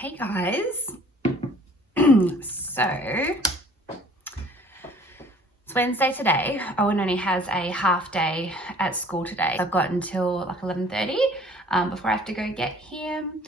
Hey guys, so it's Wednesday today. Owen only has a half day at school today. I've got until like 11:30 before I have to go get him.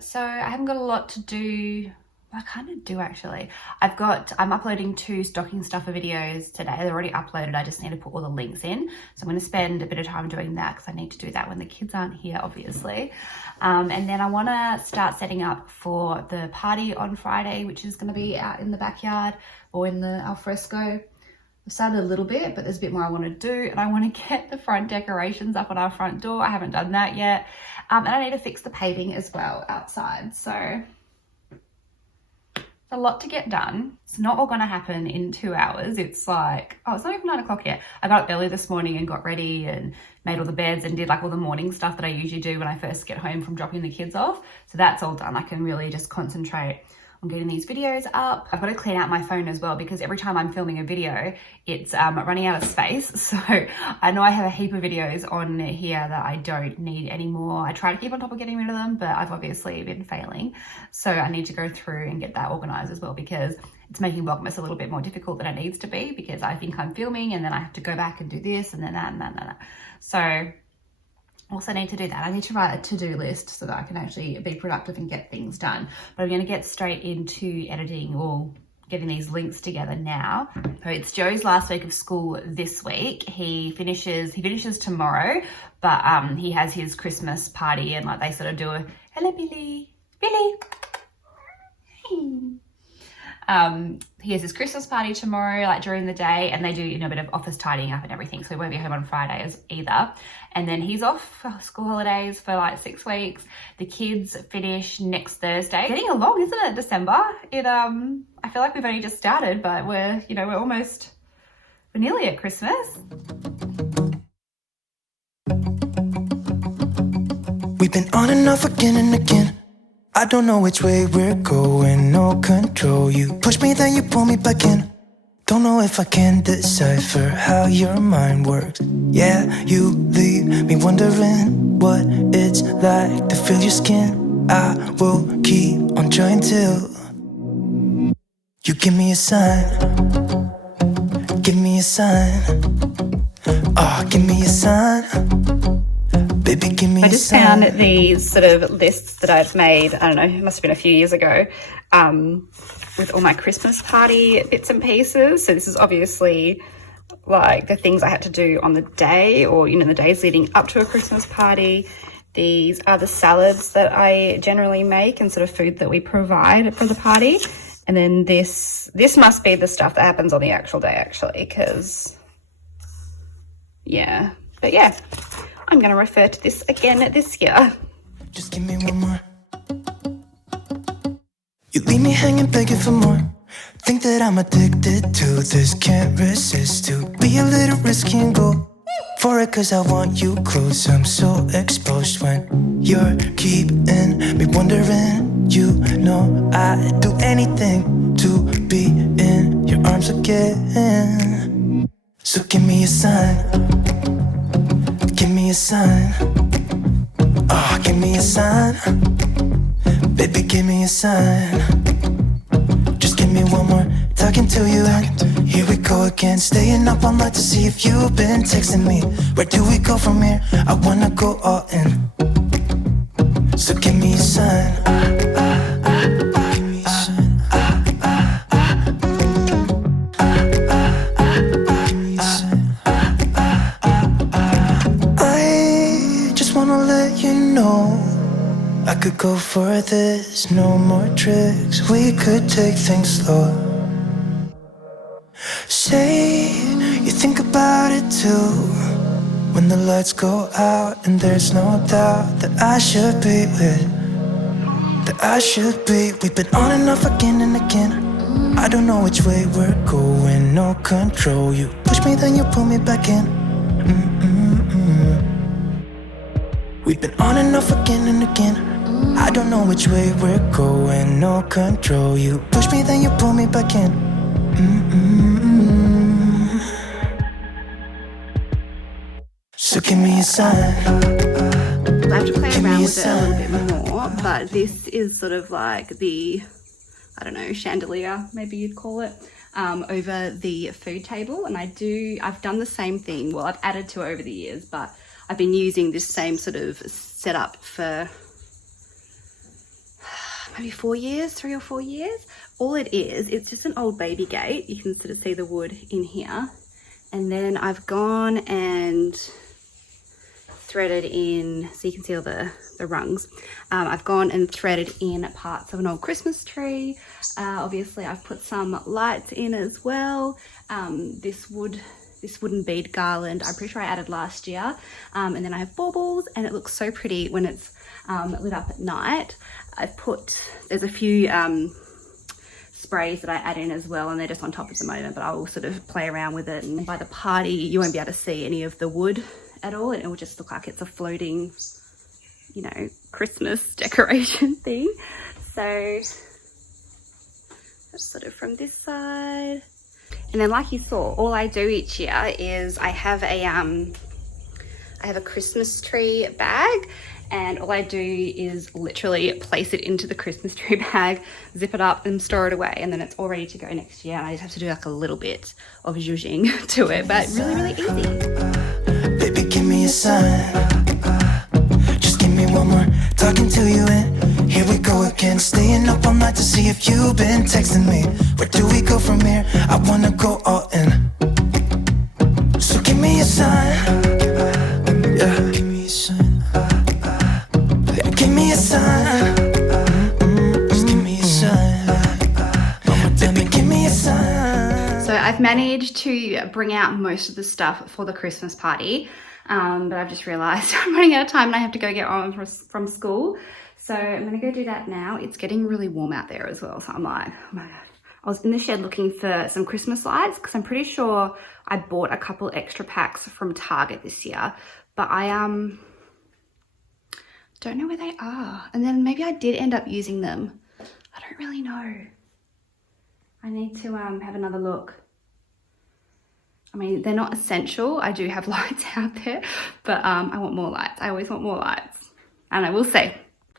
So I haven't got a lot to do. I kind of do actually. I'm uploading 2 stocking stuffer videos today. They're already uploaded. I just need to put all the links in. So I'm going to spend a bit of time doing that because I need to do that when the kids aren't here, obviously. And then I want to start setting up for the party on Friday, which is going to be out in the backyard or in the alfresco. I've started a little bit, but there's a bit more I want to do. And I want to get the front decorations up on our front door. I haven't done that yet. And I need to fix the paving as well outside. So a lot to get done. It's not all gonna happen in 2 hours. It's like, oh, it's not even 9 o'clock yet. I got up early this morning and got ready and made all the beds and did like all the morning stuff that I usually do when I first get home from dropping the kids off. So that's all done. I can really just concentrate on getting these videos up. I've got to clean out my phone as well because every time I'm filming a video, it's running out of space. So I know I have a heap of videos on here that I don't need anymore. I try to keep on top of getting rid of them, but I've obviously been failing. So I need to go through and get that organized as well because it's making VLOGMAS a little bit more difficult than it needs to be because I think I'm filming and then I have to go back and do this and then that and that and that. So also need to do that. I need to write a to-do list so that I can actually be productive and get things done. But I'm going to get straight into editing or getting these links together now. So it's Joe's last week of school this week. He finishes tomorrow, but he has his Christmas party and like they sort of do a hello Billy. He has his Christmas party tomorrow, like during the day, and they do, a bit of office tidying up and everything. So he won't be home on Fridays either. And then he's off for school holidays for like 6 weeks. The kids finish next Thursday. Getting along, isn't it? December. I feel like we've only just started, but we're nearly at Christmas. We've been on and off again and again. I don't know which way we're going, no control. You push me, then you pull me back in. Don't know if I can decipher how your mind works. Yeah, you leave me wondering what it's like to feel your skin. I will keep on trying till you give me a sign. Give me a sign. Oh, give me a sign. Baby, give me I just found these sort of lists that I've made, I don't know, it must have been a few years ago, with all my Christmas party bits and pieces. So this is obviously like the things I had to do on the day or, the days leading up to a Christmas party. These are the salads that I generally make and sort of food that we provide for the party. And then this must be the stuff that happens on the actual day actually, because yeah, but yeah. I'm going to refer to this again this year. Just give me one more. You leave me hanging, begging for more. Think that I'm addicted to this, can't resist to be a little risky and go for it, cause I want you close. I'm so exposed when you're keeping me wondering. You know I'd do anything to be in your arms again. So give me a sign. Give me a sign. Oh, give me a sign. Baby, give me a sign. Just give me one more talking to you and here we go again. Staying up all night to see if you've been texting me. Where do we go from here? I wanna go all in. So give me a sign. Give me a sign. I could go for this, no more tricks. We could take things slow. Say you think about it too. When the lights go out and there's no doubt that I should be with, that I should be. We've been on and off again and again. I don't know which way we're going, no control. You push me, then you pull me back in. We've been on and off again and again. I don't know which way we're going, no control. You push me, then you pull me back in. So give me a sign. I have to play around with it a little bit more up, but this is sort of like the, I don't know, chandelier, maybe you'd call it, over the food table. And I've done the same thing. Well, I've added to it over the years, but I've been using this same sort of setup for maybe 4 years, 3 or 4 years. All it is, it's just an old baby gate. You can sort of see the wood in here. And then I've gone and threaded in, so you can see all the rungs. I've gone and threaded in parts of an old Christmas tree. Obviously I've put some lights in as well. This wooden bead garland, I'm pretty sure I added last year. And then I have baubles, and it looks so pretty when it's lit up at night. There's a few sprays that I add in as well, and they're just on top at the moment, but I will sort of play around with it. And by the party, you won't be able to see any of the wood at all, and it will just look like it's a floating, you know, Christmas decoration thing. So that's sort of from this side. And then, like you saw, all I do each year is I have a Christmas tree bag, and all I do is literally place it into the Christmas tree bag, zip it up and store it away, and then it's all ready to go next year. And I just have to do like a little bit of zhuzhing to it, but really, really easy. Baby, give me a sign. Just give me one more talking to you, and here we go again. Staying up all night to see if you've been texting me. Where do we go from here? I wanna go all in. So give me a sign. Yeah, give me a sign. Yeah, give me a sign. Just give me a sign. Baby, give me a sign. So I've managed to bring out most of the stuff for the Christmas party, but I've just realized I'm running out of time and I have to go get on from school. So I'm gonna go do that now. It's getting really warm out there as well, so I'm like, oh my God. I was in the shed looking for some Christmas lights because I'm pretty sure I bought a couple extra packs from Target this year, but I don't know where they are. And then maybe I did end up using them. I don't really know. I need to have another look. I mean, they're not essential. I do have lights out there, but I want more lights. I always want more lights. And I will say, I'm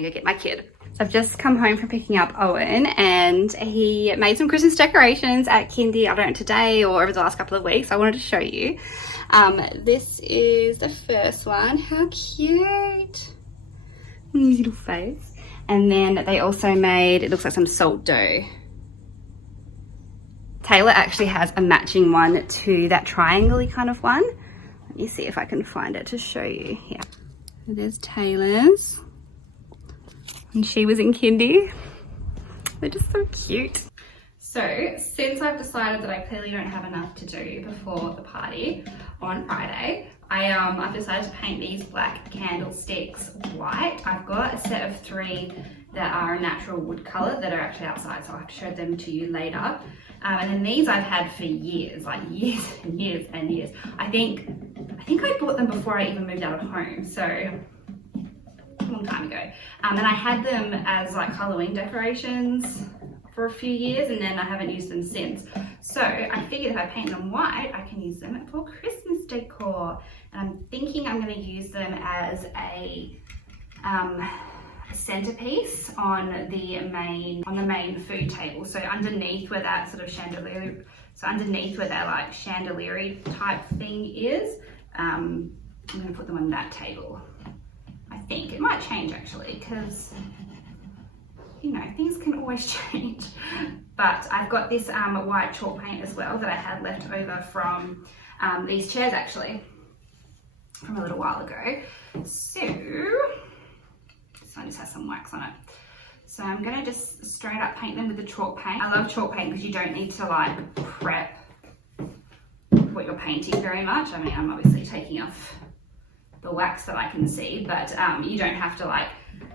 gonna go get my kid. So I've just come home from picking up Owen, and he made some Christmas decorations at kindy, I don't know, today or over the last couple of weeks. I wanted to show you. This is the first one. How cute. His little face. And then they also made, it looks like some salt dough. Taylor actually has a matching one to that triangle-y kind of one. Let me see if I can find it to show you. Here. So there's Taylor's. And she was in kindy. They're just so cute. So since I've decided that I clearly don't have enough to do before the party on Friday, I've decided to paint these black candlesticks white. I've got a set of 3 that are a natural wood color that are actually outside, so I'll have to show them to you later. And then these I've had for years, like years and years and years. I think I bought them before I even moved out of home, so a long time ago. And I had them as like Halloween decorations for a few years, and then I haven't used them since. So I figured if I paint them white, I can use them for Christmas decor. And I'm thinking I'm going to use them as a centerpiece on the main food table. So underneath where that sort of chandelier, underneath where that like chandelier type thing is, I'm going to put them on that table. I think it might change actually, because you know, things can always change. But I've got this white chalk paint as well that I had left over from these chairs actually from a little while ago. So this one just has some wax on it. So I'm gonna just straight up paint them with the chalk paint. I love chalk paint because you don't need to like prep what you're painting very much. I mean, I'm obviously taking off the wax that I can see, but you don't have to like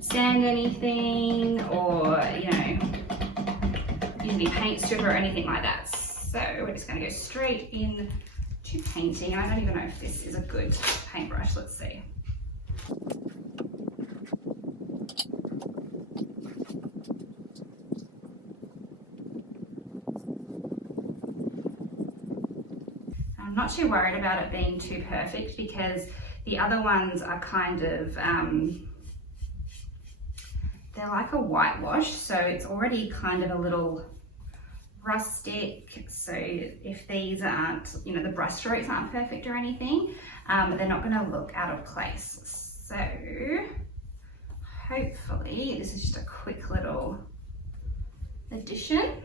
sand anything or, you know, use any paint stripper or anything like that. So we're just going to go straight in to painting, and I don't even know if this is a good paintbrush. Let's see. I'm not too worried about it being too perfect because the other ones are kind of they're like a whitewash, so it's already kind of a little rustic. So if these aren't, you know, the brush strokes aren't perfect or anything, they're not going to look out of place. So hopefully this is just a quick little addition.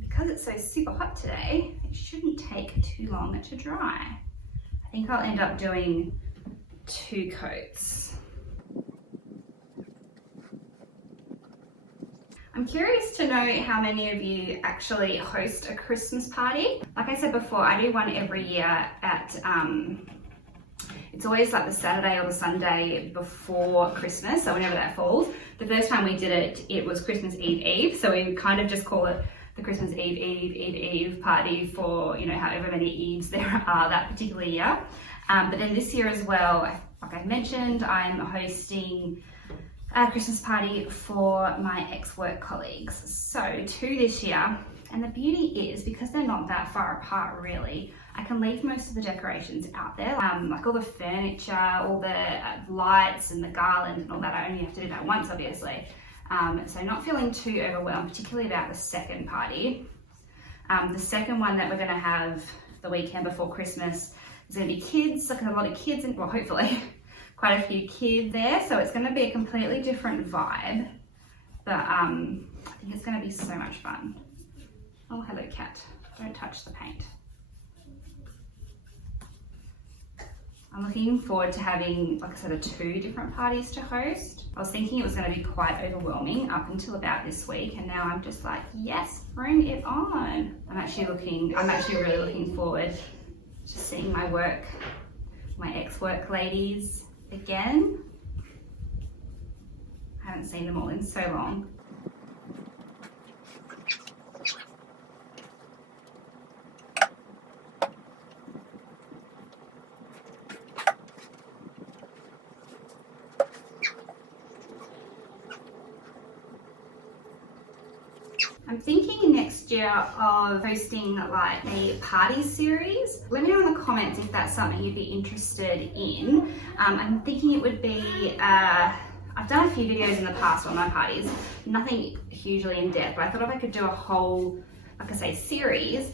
Because it's so super hot today, it shouldn't take too long to dry. I think I'll end up doing 2 coats. I'm curious to know how many of you actually host a Christmas party. Like I said before, I do one every year at, it's always like the Saturday or the Sunday before Christmas, so whenever that falls. The first time we did it, it was Christmas Eve, so we kind of just call it the Christmas Eve party for, you know, however many Eves there are that particular year. But then this year as well, like I mentioned, I'm hosting a Christmas party for my ex-work colleagues. So 2 this year, and the beauty is because they're not that far apart really, I can leave most of the decorations out there, like all the furniture, all the lights and the garland and all that. I only have to do that once obviously. So not feeling too overwhelmed, particularly about the second party. The second one that we're going to have the weekend before Christmas is going to be kids, like a lot of kids, and well, hopefully quite a few kids there. So it's going to be a completely different vibe, but I think it's going to be so much fun. Oh, hello cat, don't touch the paint. I'm looking forward to having, like I said, 2 different parties to host. I was thinking it was going to be quite overwhelming up until about this week, and now I'm just like, yes, bring it on. I'm actually really looking forward to seeing my ex-work ladies again. I haven't seen them all in so long. I'm thinking next year of hosting like a party series. Let me know in the comments if that's something you'd be interested in. I'm thinking it would be, I've done a few videos in the past on my parties, nothing hugely in depth, but I thought if I could do a whole, like I say, series,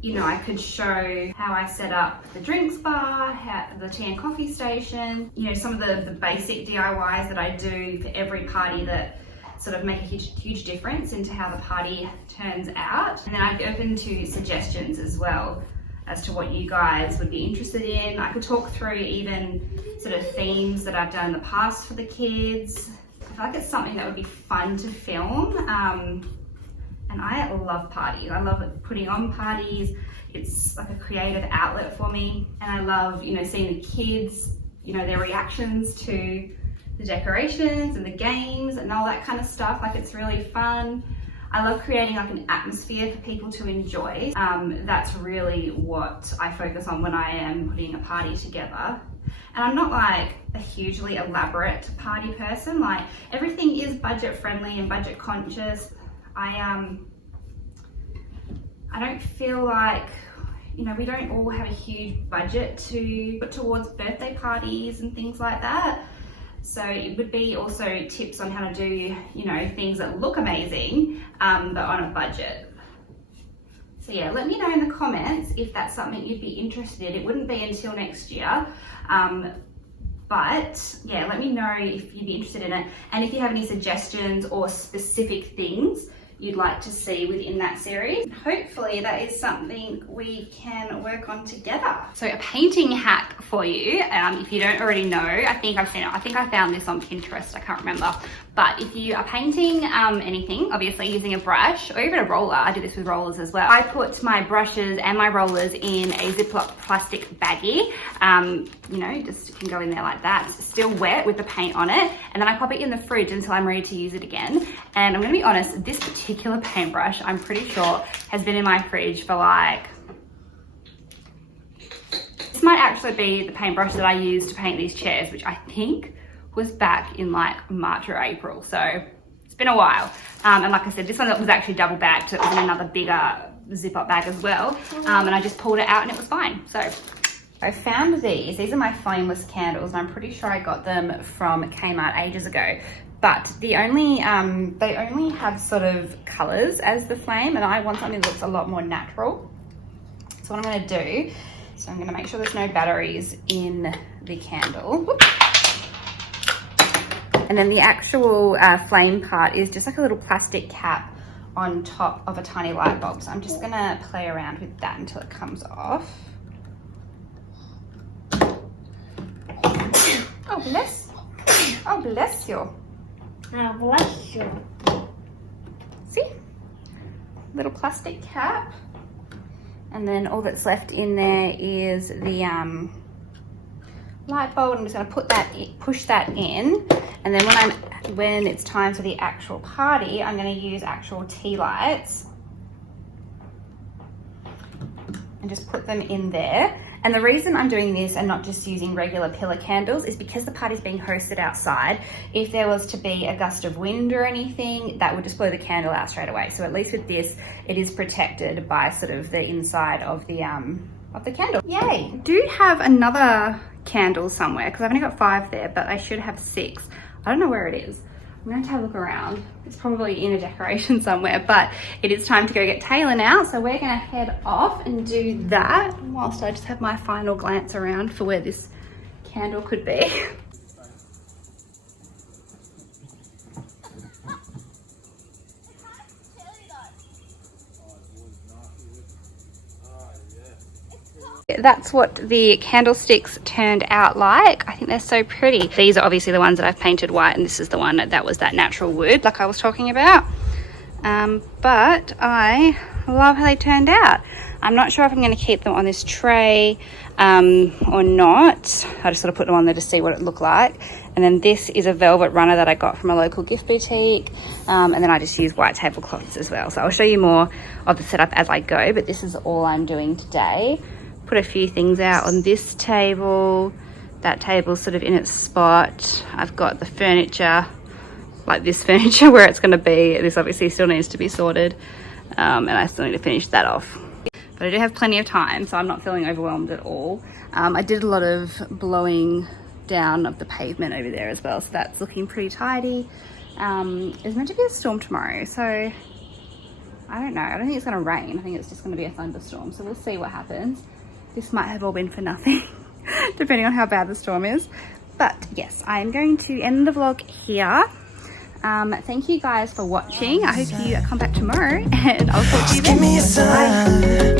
you know, I could show how I set up the drinks bar, the tea and coffee station, you know, some of the basic DIYs that I do for every party that sort of make a huge difference into how the party turns out. And then I'd be open to suggestions as well as to what you guys would be interested in. I could talk through even sort of themes that I've done in the past for the kids. I feel like it's something that would be fun to film. And I love parties. I love putting on parties. It's like a creative outlet for me. And I love, you know, seeing the kids, you know, their reactions to the decorations and the games and all that kind of stuff. Like, it's really fun. I love creating like an atmosphere for people to enjoy. That's really what I focus on when I am putting a party together. And I'm not like a hugely elaborate party person. Like, everything is budget friendly and budget conscious. I don't feel like, you know, we don't all have a huge budget to put towards birthday parties and things like that. So it would be also tips on how to do, you know, things that look amazing, but on a budget. So yeah, let me know in the comments if that's something you'd be interested in. It wouldn't be until next year, but yeah, let me know if you'd be interested in it. And if you have any suggestions or specific things you'd like to see within that series. Hopefully that is something we can work on together. So a painting hack for you, if you don't already know, I think I've seen it. I think I found this on Pinterest, I can't remember. But if you are painting anything, obviously using a brush or even a roller, I do this with rollers as well. I put my brushes and my rollers in a Ziploc plastic baggie. You know, just can go in there like that. It's still wet with the paint on it. And then I pop it in the fridge until I'm ready to use it again. And I'm gonna be honest, this particular paintbrush, I'm pretty sure, has been in my fridge for like, this might actually be the paintbrush that I used to paint these chairs, which I think was back in like March or April. So it's been a while. And like I said, this one was actually double bagged, so it was in another bigger zip-up bag as well, and I just pulled it out and it was fine. So I found these are my flameless candles, and I'm pretty sure I got them from Kmart ages ago, but they only have sort of colors as the flame, and I want something that looks a lot more natural. So what I'm going to do, so I'm going to make sure there's no batteries in the candle. Whoops. And then the actual flame part is just like a little plastic cap on top of a tiny light bulb. So I'm just gonna play around with that until it comes off. Oh bless. Oh bless you. Oh bless you. See? Little plastic cap. And then all that's left in there is the light bulb. I'm just going to push that in, and then when it's time for the actual party, I'm going to use actual tea lights and just put them in there. And the reason I'm doing this and not just using regular pillar candles is because the party's being hosted outside. If there was to be a gust of wind or anything, that would just blow the candle out straight away. So at least with this, it is protected by sort of the inside of the candle. Yay! I do have another candle somewhere because I've only got 5 there, but I should have 6. I don't know where it is. I'm going to have a look around. It's probably in a decoration somewhere, but it is time to go get Taylor now. So we're going to head off and do that whilst I just have my final glance around for where this candle could be. That's what the candlesticks turned out like. I think they're so pretty. These are obviously the ones that I've painted white, and this is the one that was that natural wood like I was talking about. But I love how they turned out. I'm not sure if I'm going to keep them on this tray or not. I just sort of put them on there to see what it looked like. And then this is a velvet runner that I got from a local gift boutique. And then I just use white tablecloths as well. So I'll show you more of the setup as I go, but this is all I'm doing today. Put a few things out on this table. That table's sort of in its spot. I've got the furniture, like this furniture, where it's going to be. This obviously still needs to be sorted, and I still need to finish that off. But I do have plenty of time, so I'm not feeling overwhelmed at all. I did a lot of blowing down of the pavement over there as well, so that's looking pretty tidy. It's meant to be a storm tomorrow, so I don't know. I don't think it's going to rain. I think it's just going to be a thunderstorm, so we'll see what happens. This might have all been for nothing, depending on how bad the storm is. But yes, I am going to end the vlog here. Thank you guys for watching. I hope you come back tomorrow, and I'll talk to you then. Give me a sign.